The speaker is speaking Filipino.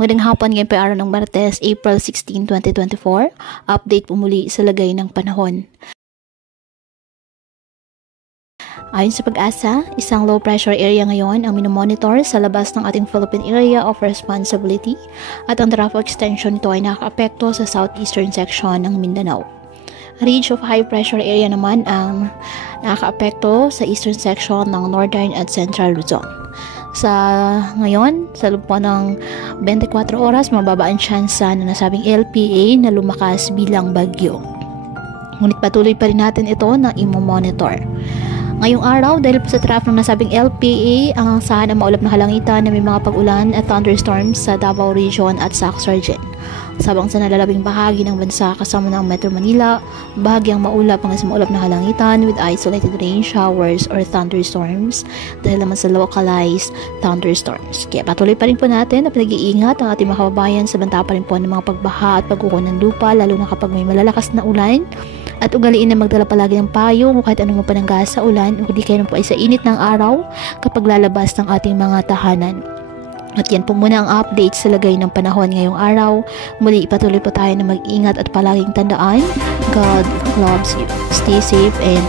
Magandang hapon, ngayon po ay araw ng Martes, April 16, 2024. Update po muli sa lagay ng panahon. Ayon sa Pag-asa, isang low pressure area ngayon ang minomonitor sa labas ng ating Philippine Area of Responsibility at ang trough extension nito ay nakakaapekto sa southeastern section ng Mindanao. Ridge of high pressure area naman ang nakakaapekto sa eastern section ng northern at central Luzon. Sa ngayon, sa loob po ng 24 oras, mababa ang tsansa na nasabing LPA na lumakas bilang bagyo. Ngunit patuloy pa rin natin ito na i-monitor. Ngayong araw, dahil po sa trough ng nasabing LPA, ang asahan ng maulap na kalangitan na may mga pag-ulan at thunderstorms sa Davao Region at Sac-Sargen. Sabang sa nalalabing bahagi ng bansa kasama ng Metro Manila, bahagyang maulap hanggang sa maulap na kalangitan with isolated rain showers or thunderstorms dahil naman sa localized thunderstorms. Kaya patuloy pa rin po natin na pinag-iingat ang ating mga kababayan sa banta pa rin po ng mga pagbaha at pagkuho ng lupa, lalo na kapag may malalakas na ulan, at ugaliin na magdala palagi ng payong o kahit anong mapanangga sa ulan o di kayo po ay sa init ng araw kapag lalabas ng ating mga tahanan. At yan po muna ang update sa lagay ng panahon ngayong araw. Muli ipatuloy po tayo na mag-ingat at palaging tandaan, God loves you. Stay safe and